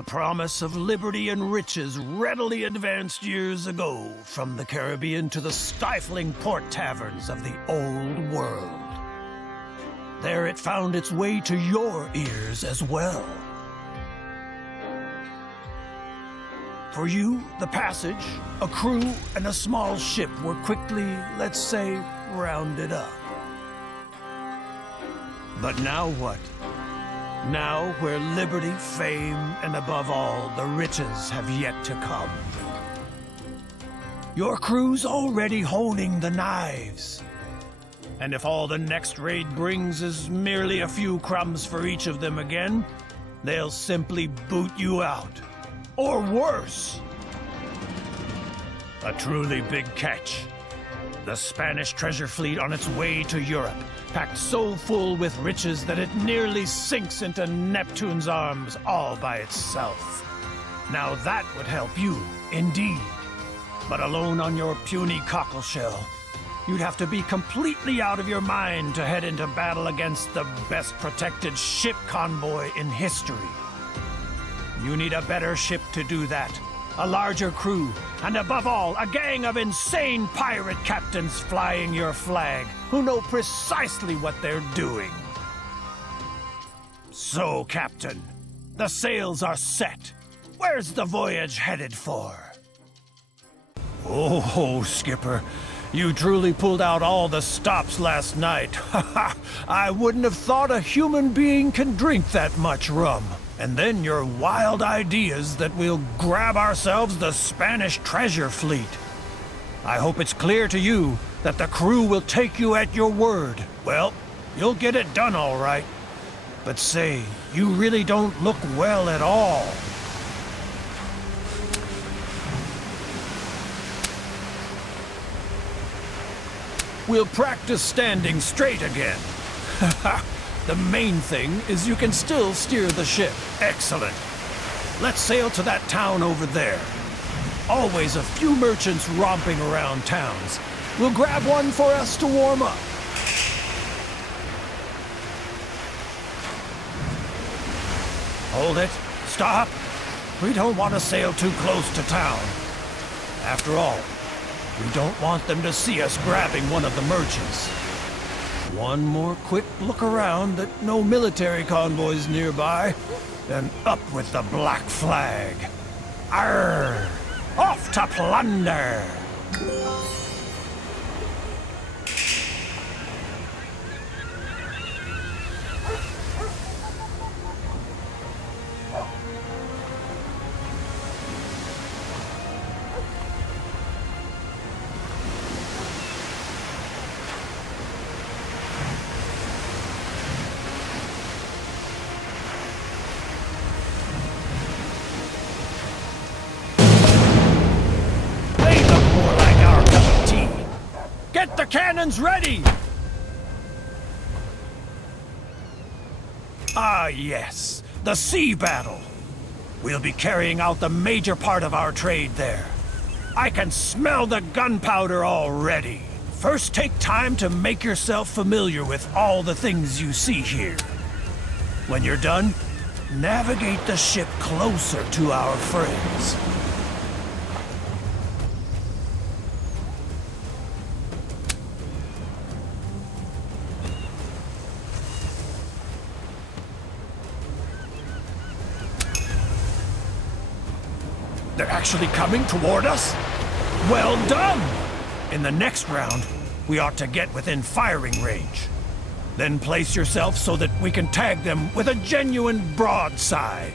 The promise of liberty and riches readily advanced years ago from the Caribbean to the stifling port taverns of the Old World. There it found its way to your ears as well. For you, the passage, a crew, and a small ship were quickly, let's say, rounded up. But now what? Now, where liberty, fame, and above all, the riches have yet to come. Your crew's already honing the knives. And if all the next raid brings is merely a few crumbs for each of them again, they'll simply boot you out. Or worse. A truly big catch. The Spanish treasure fleet on its way to Europe, packed so full with riches that it nearly sinks into Neptune's arms all by itself. Now that would help you, indeed. But alone on your puny cockleshell, you'd have to be completely out of your mind to head into battle against the best protected ship convoy in history. You need a better ship to do that. A larger crew, and above all, a gang of insane pirate captains flying your flag, who know precisely what they're doing. So, Captain, the sails are set. Where's the voyage headed for? Oh, Skipper, you truly pulled out all the stops last night. I wouldn't have thought a human being can drink that much rum. And then your wild ideas that we'll grab ourselves the Spanish treasure fleet. I hope it's clear to you that the crew will take you at your word. Well, you'll get it done all right. But say, you really don't look well at all. We'll practice standing straight again. The main thing is you can still steer the ship. Excellent. Let's sail to that town over there. Always a few merchants romping around towns. We'll grab one for us to warm up. Hold it. Stop. We don't want to sail too close to town. After all, we don't want them to see us grabbing one of the merchants. One more quick look around that no military convoys nearby, and up with the black flag. Arr! Off to plunder! Get the cannons ready! Ah, yes, the sea battle. We'll be carrying out the major part of our trade there. I can smell the gunpowder already. First, take time to make yourself familiar with all the things you see here. When you're done, navigate the ship closer to our friends. They're actually coming toward us? Well done! In the next round, we ought to get within firing range. Then place yourself so that we can tag them with a genuine broadside.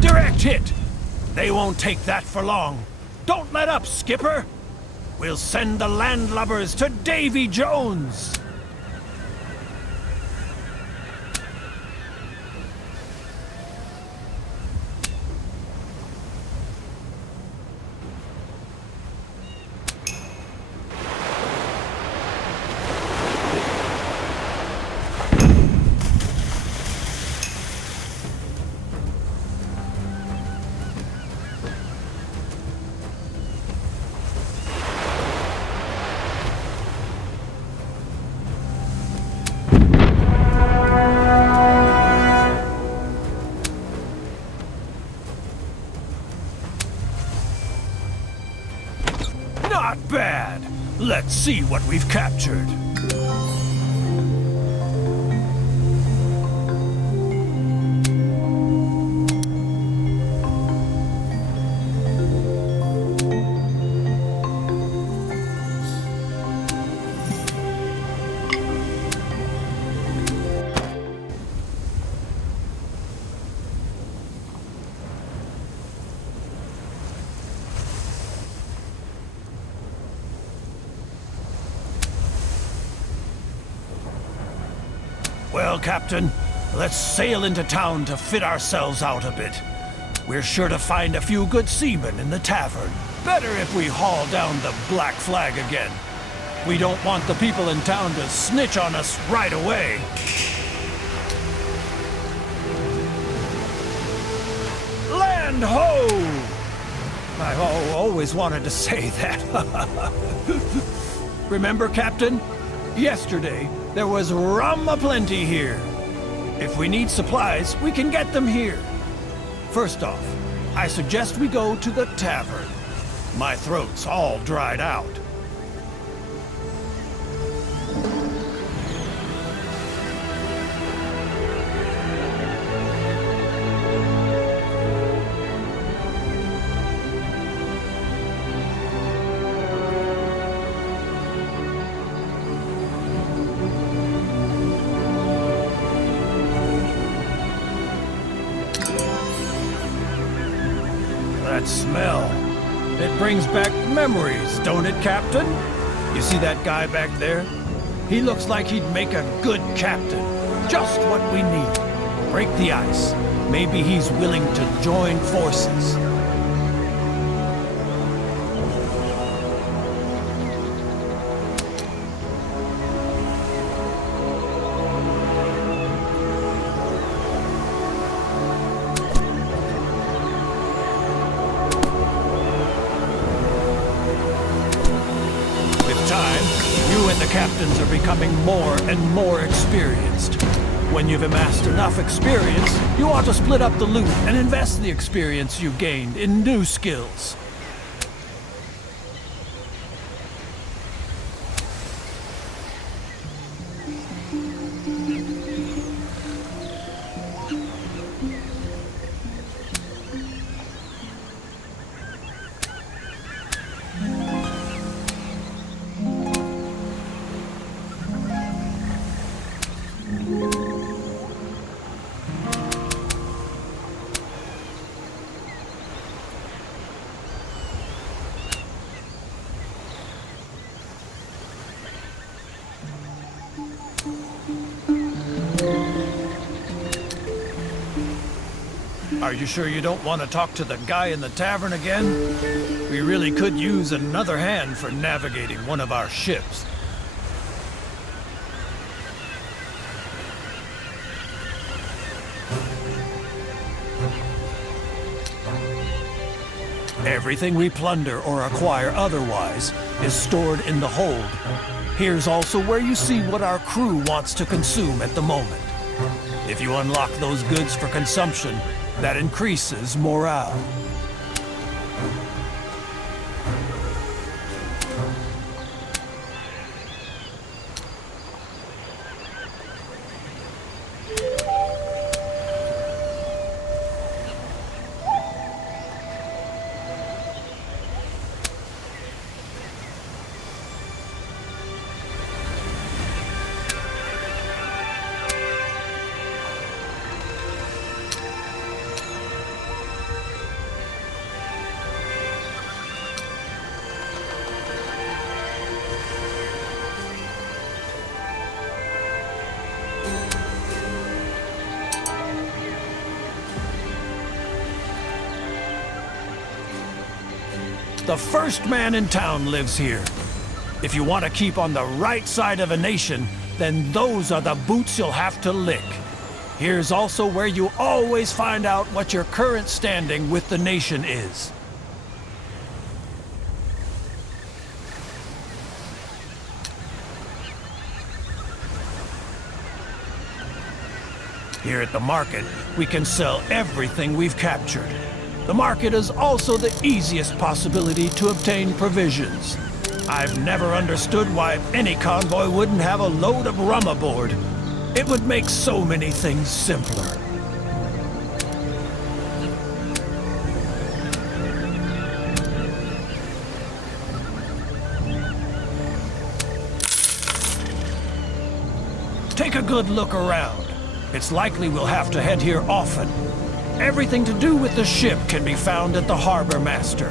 Direct hit! They won't take that for long. Don't let up, Skipper! We'll send the landlubbers to Davy Jones! Let's see what we've captured. Well, Captain, let's sail into town to fit ourselves out a bit. We're sure to find a few good seamen in the tavern. Better if we haul down the black flag again. We don't want the people in town to snitch on us right away. Land ho! I always wanted to say that. Remember, Captain? Yesterday, there was rum aplenty here. If we need supplies, we can get them here. First off, I suggest we go to the tavern. My throat's all dried out. That smell. It brings back memories, don't it, Captain? You see that guy back there? He looks like he'd make a good captain. Just what we need. Break the ice. Maybe he's willing to join forces. Captains are becoming more and more experienced. When you've amassed enough experience, you ought to split up the loot and invest the experience you've gained in new skills. Are you sure you don't want to talk to the guy in the tavern again? We really could use another hand for navigating one of our ships. Everything we plunder or acquire otherwise is stored in the hold. Here's also where you see what our crew wants to consume at the moment. If you unlock those goods for consumption, that increases morale. The first man in town lives here. If you want to keep on the right side of a nation, then those are the boots you'll have to lick. Here's also where you always find out what your current standing with the nation is. Here at the market, we can sell everything we've captured. The market is also the easiest possibility to obtain provisions. I've never understood why any convoy wouldn't have a load of rum aboard. It would make so many things simpler. Take a good look around. It's likely we'll have to head here often. Everything to do with the ship can be found at the harbor master.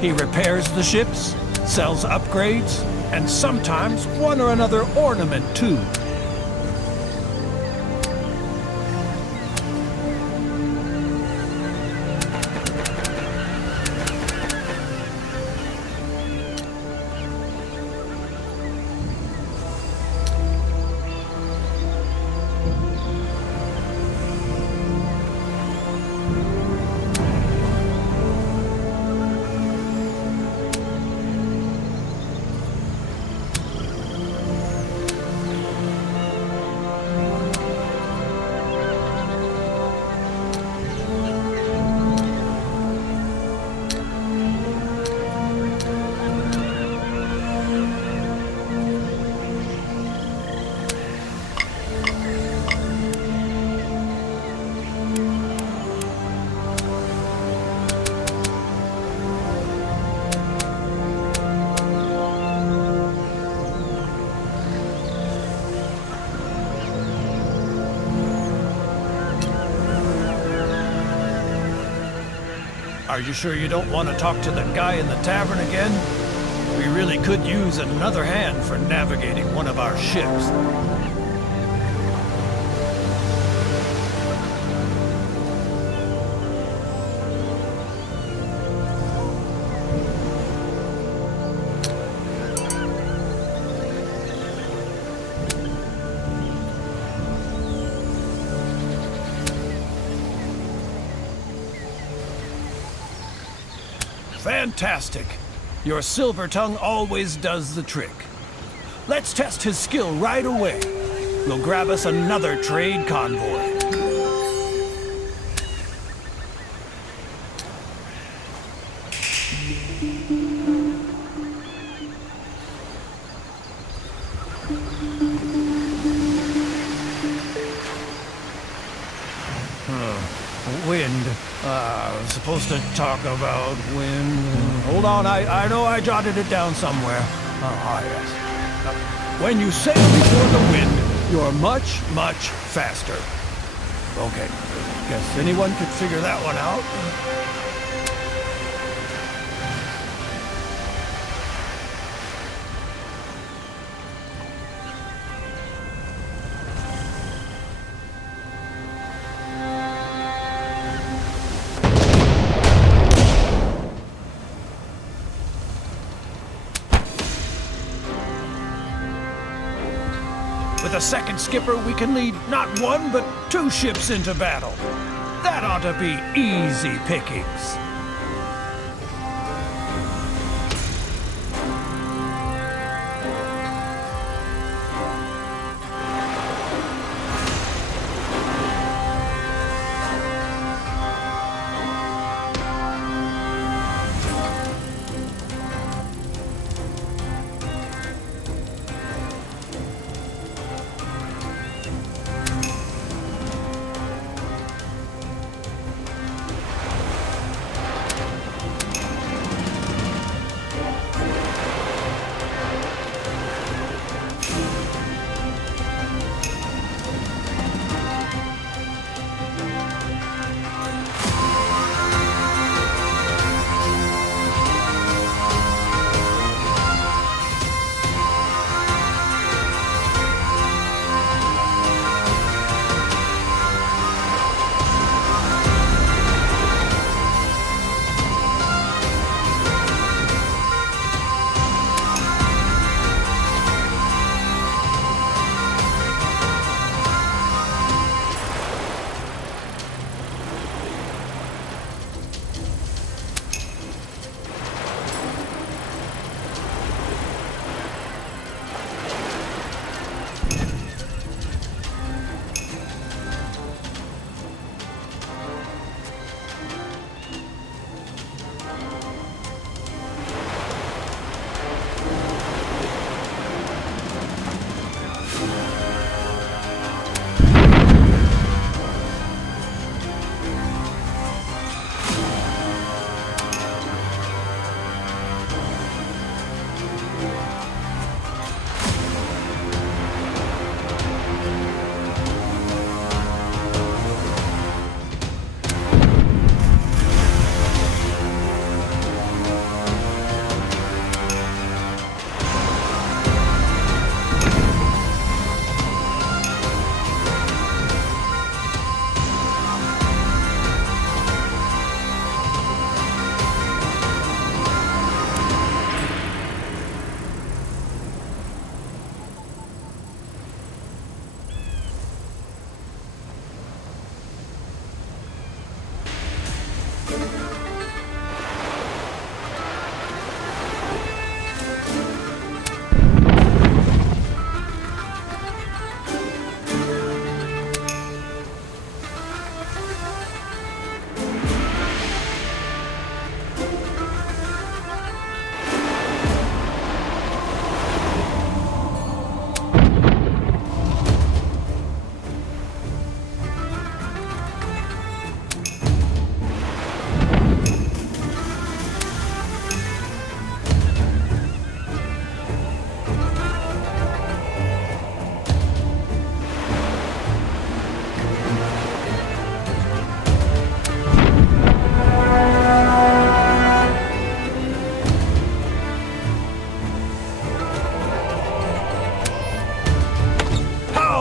He repairs the ships, sells upgrades, and sometimes one or another ornament too. Are you sure you don't want to talk to the guy in the tavern again? We really could use another hand for navigating one of our ships. Fantastic! Your silver tongue always does the trick. Let's test his skill right away. We'll grab us another trade convoy. Wind. I was supposed to talk about wind. Hold on, I know I jotted it down somewhere. Yes. When you sail before the wind, you're much, much faster. Okay, guess anyone could figure that one out. With a second skipper, we can lead not one, but 2 ships into battle. That ought to be easy pickings.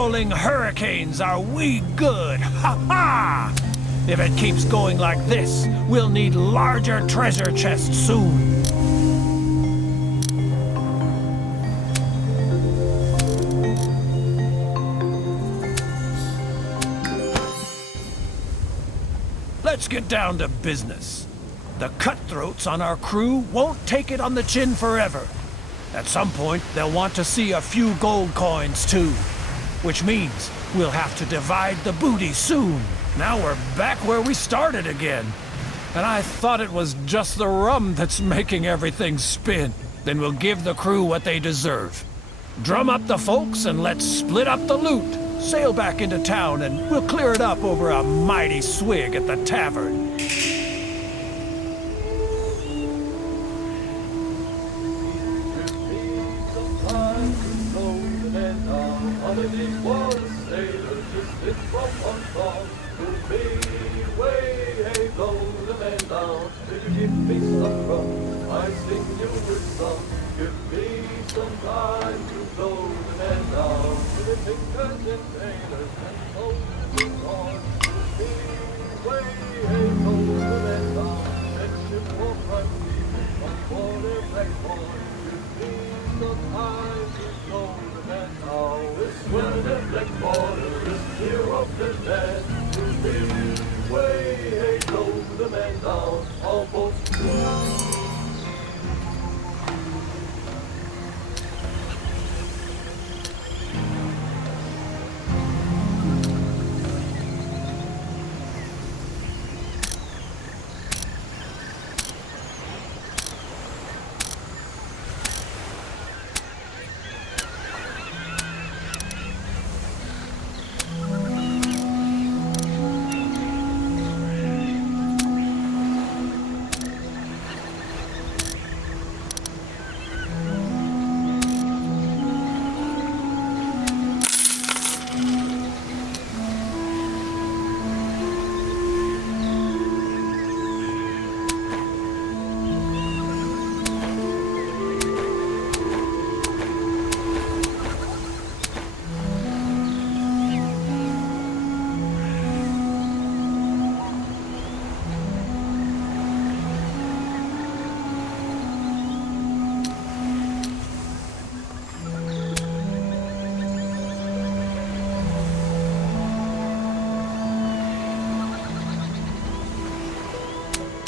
rolling hurricanes are we good. Ha ha! If it keeps going like this, we'll need larger treasure chests soon. Let's get down to business. The cutthroats on our crew won't take it on the chin forever. At some point, they'll want to see a few gold coins too. Which means we'll have to divide the booty soon. Now we're back where we started again. And I thought it was just the rum that's making everything spin. Then we'll give the crew what they deserve. Drum up the folks and let's split up the loot. Sail back into town and we'll clear it up over a mighty swig at the tavern.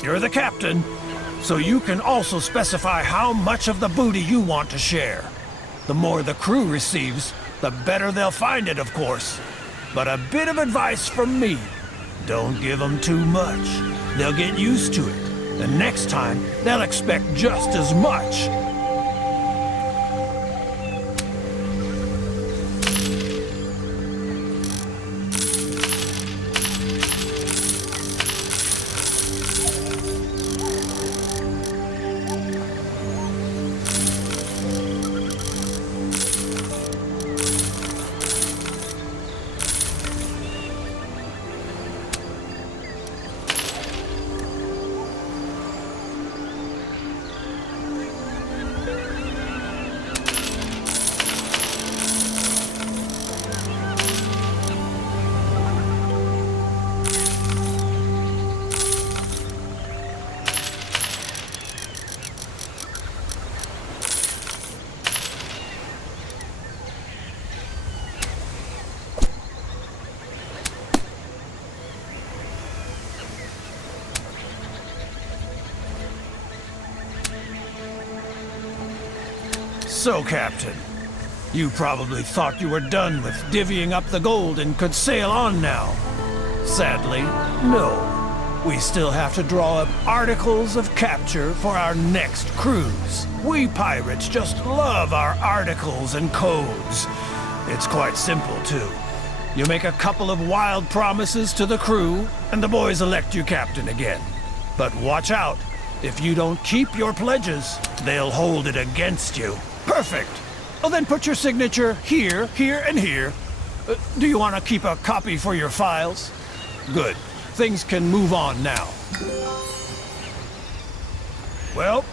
You're the captain, so you can also specify how much of the booty you want to share. The more the crew receives, the better they'll find it, of course. But a bit of advice from me. Don't give them too much. They'll get used to it. And next time, they'll expect just as much. So, Captain, you probably thought you were done with divvying up the gold and could sail on now. Sadly, no. We still have to draw up articles of capture for our next cruise. We pirates just love our articles and codes. It's quite simple, too. You make a couple of wild promises to the crew, and the boys elect you captain again. But watch out. If you don't keep your pledges, they'll hold it against you. Perfect. Well, then put your signature here, here, and here. Do you want to keep a copy for your files? Good. Things can move on now. Well,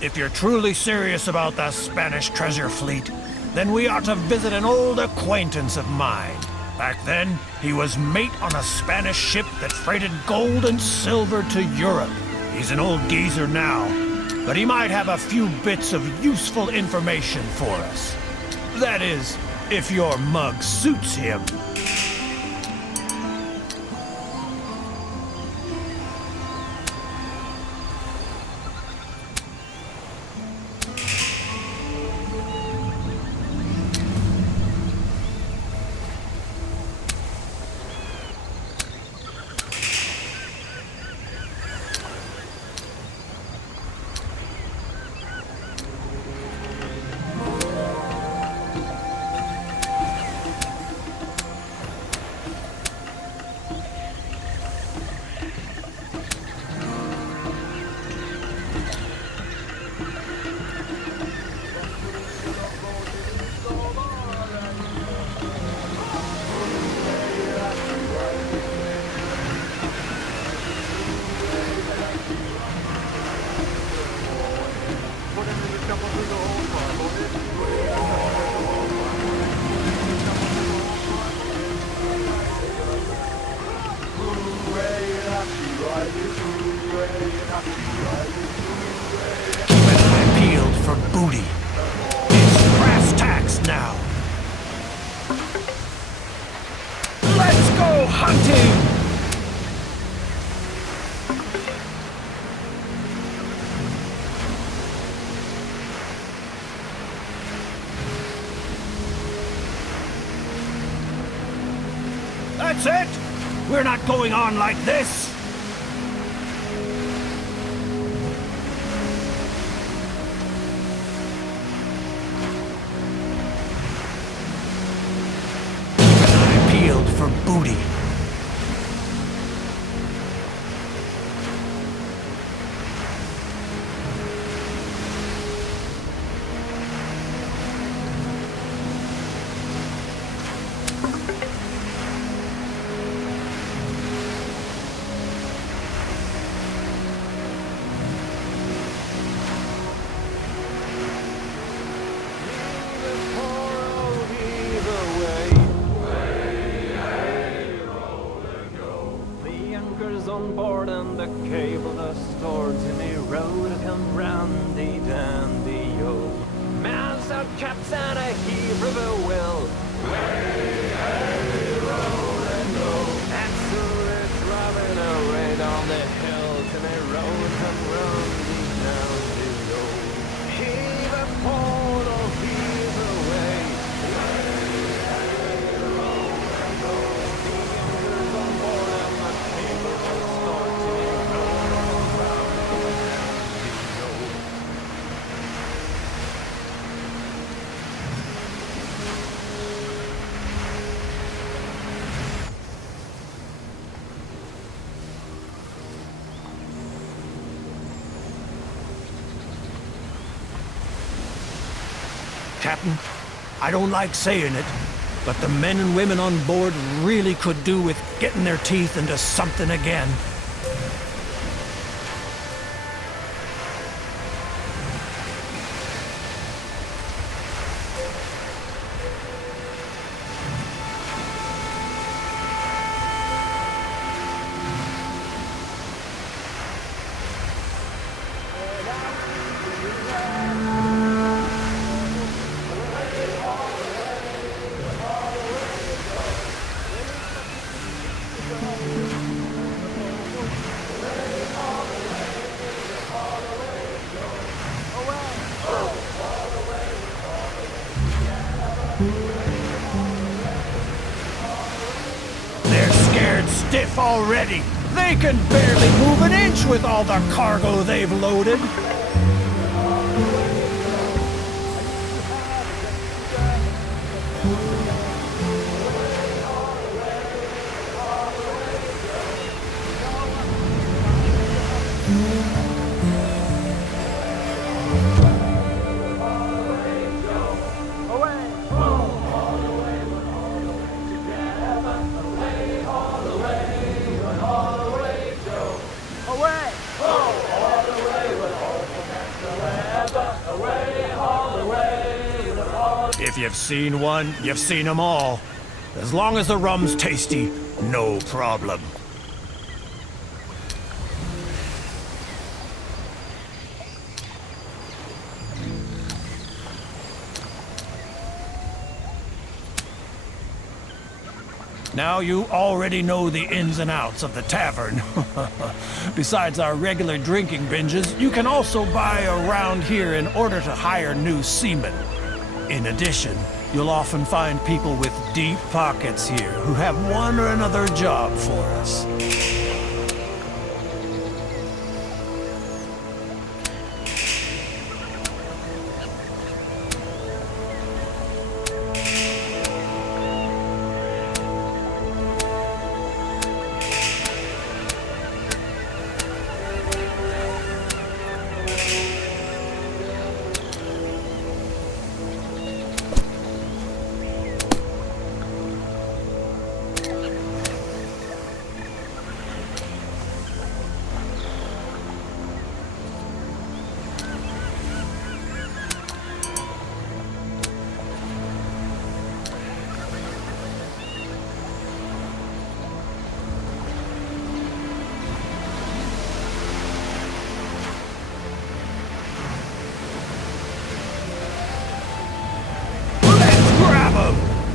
if you're truly serious about the Spanish treasure fleet, then we are to visit an old acquaintance of mine. Back then, he was mate on a Spanish ship that freighted gold and silver to Europe. He's an old geezer now, but he might have a few bits of useful information for us. That is, if your mug suits him. Booty. It's brass tacks now. Let's go hunting! That's it! We're not going on like this! For booty. On board and the cable are stored in a road come randy dandy yo. Man's out caps and a heave of a will. Way roll and go. And soon it's driving away down the hill to the road come randy dandy yo. Heave a port or heave away. Way roll and go. The anchor's on board and the cable are stored in a road come randy dandy yo. Captain, I don't like saying it, but the men and women on board really could do with getting their teeth into something again. They're scared stiff already. They can barely move an inch with all the cargo they've loaded. Away! Oh, all the way, but all seen one, you've seen them all. As long as the rum's tasty, no problem. Now you already know the ins and outs of the tavern. Besides our regular drinking binges, you can also buy around here in order to hire new seamen. In addition, you'll often find people with deep pockets here who have one or another job for us.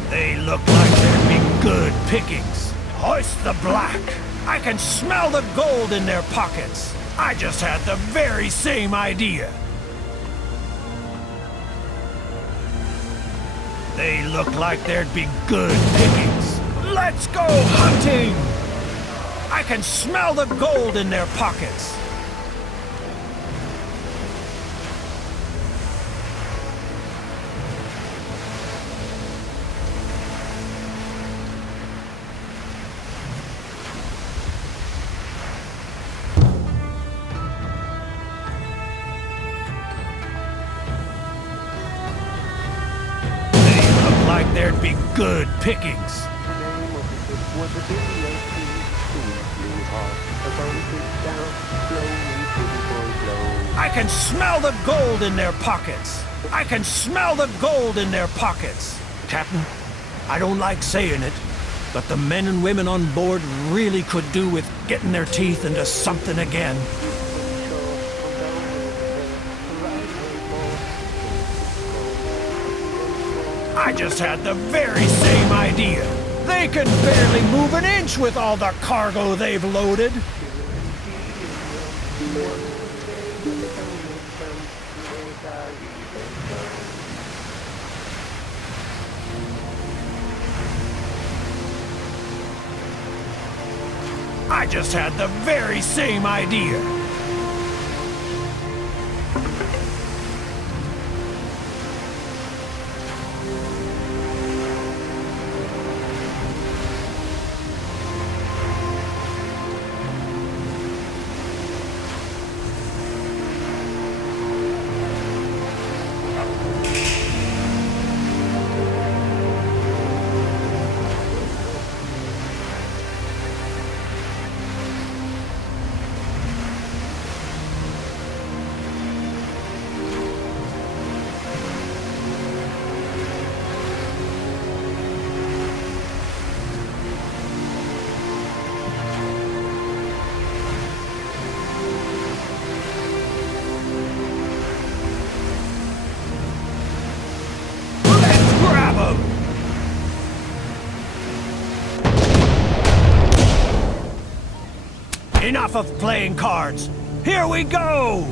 They look like there'd be good pickings. Hoist the black. I can smell the gold in their pockets. I just had the very same idea. They look like there'd be good pickings. Let's go hunting! I can smell the gold in their pockets. There'd be good pickings. I can smell the gold in their pockets. I can smell the gold in their pockets. Captain, I don't like saying it, but the men and women on board really could do with getting their teeth into something again. I just had the very same idea. They can barely move an inch with all the cargo they've loaded. I just had the very same idea. Enough of playing cards. Here we go!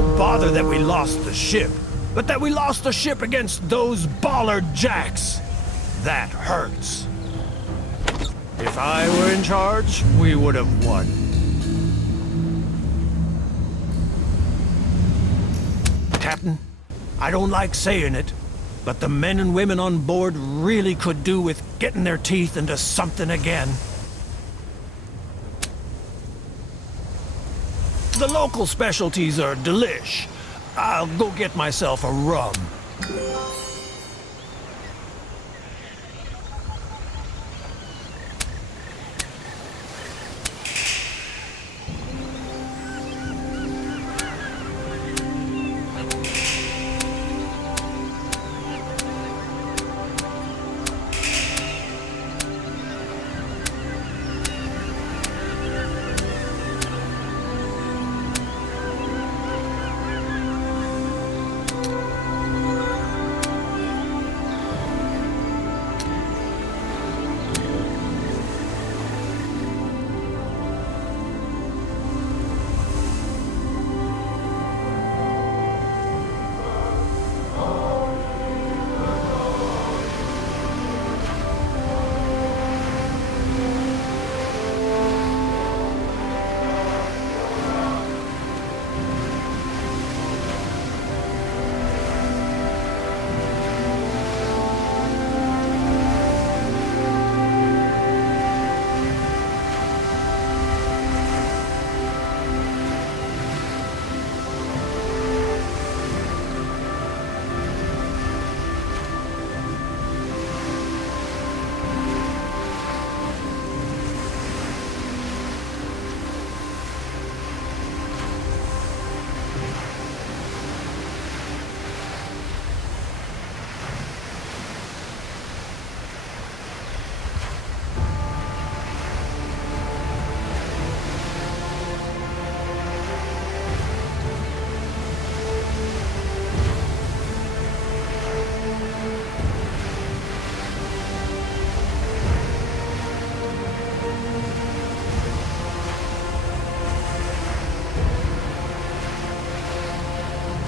no bother that we lost the ship, but that we lost the ship against those bollard jacks. That hurts. If I were in charge, we would have won. Captain, I don't like saying it, but the men and women on board really could do with getting their teeth into something again. The local specialties are delish. I'll go get myself a rum.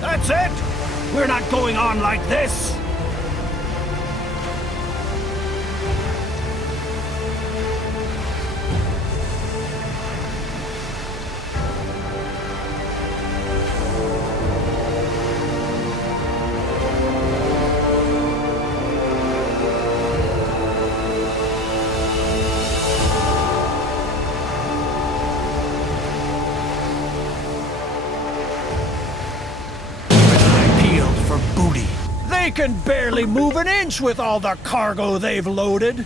That's it! We're not going on like this! They can barely move an inch with all the cargo they've loaded.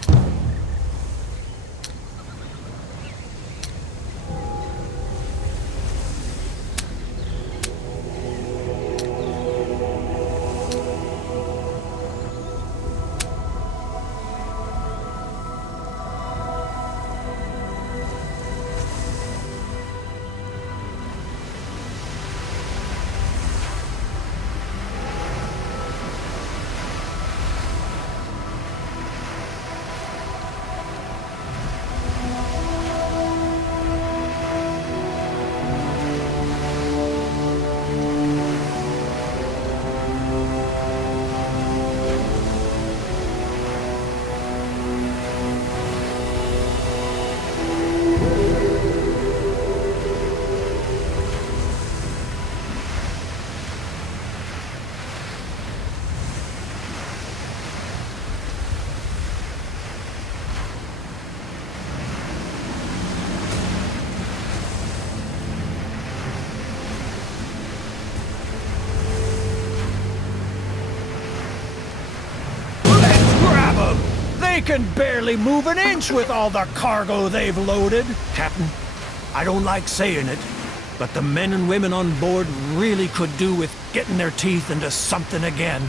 They can barely move an inch with all the cargo they've loaded. Captain, I don't like saying it, but the men and women on board really could do with getting their teeth into something again.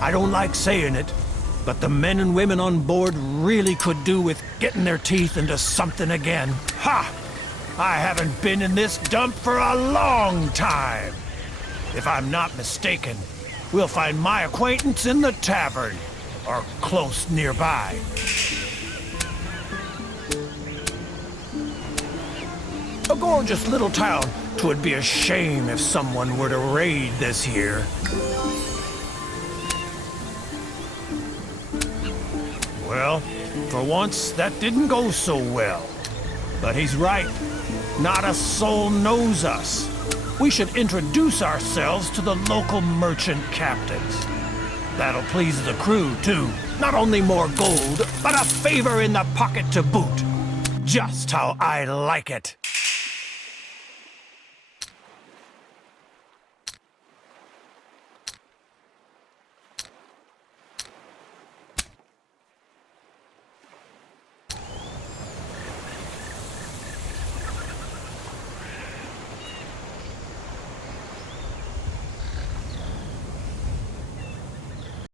I don't like saying it, but the men and women on board really could do with getting their teeth into something again. Ha! I haven't been in this dump for a long time. If I'm not mistaken, we'll find my acquaintance in the tavern, or close nearby. A gorgeous little town. 'Twould be a shame if someone were to raid this here. Well, for once, that didn't go so well. But he's right. Not a soul knows us. We should introduce ourselves to the local merchant captains. That'll please the crew, too. Not only more gold, but a favor in the pocket to boot. Just how I like it.